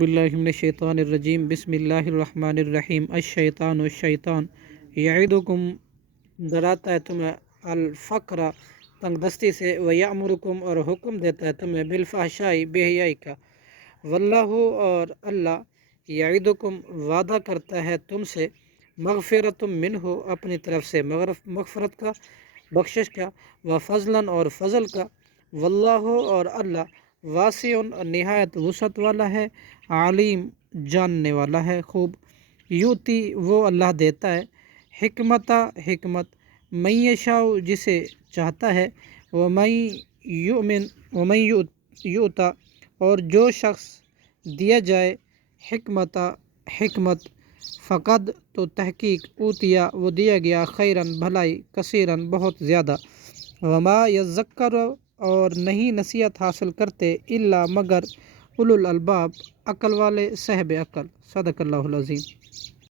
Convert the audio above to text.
باللہ من الشیطان الرجیم بسم اللہ الرحمن الرحیم الشیطان یعیدکم ڈراتا ہے تمہیں الفقر تنگ دستی سے ویامرکم اور حکم دیتا ہے تمہیں بالفحشاء بے حیائی کا واللہ اور اللہ یعیدکم وعدہ کرتا ہے تم سے مغفرت منہ اپنی طرف سے مغفرت کا بخشش کا وفضلا اور فضل کا واللہ اور اللہ واسع نہایت وسعت والا ہے عالم جاننے والا ہے خوب یوتی وہ اللہ دیتا ہے حکمت من یشاء جسے چاہتا ہے ومن یؤتا اور جو شخص دیا جائے حکمت فقد تو تحقیق اوتیا وہ دیا گیا خیرن بھلائی کثیرن بہت زیادہ وما یذکر اور نہیں نصیحت حاصل کرتے الا مگر اولو الالباب عقل والے صاحب عقل صدق اللہ العظیم۔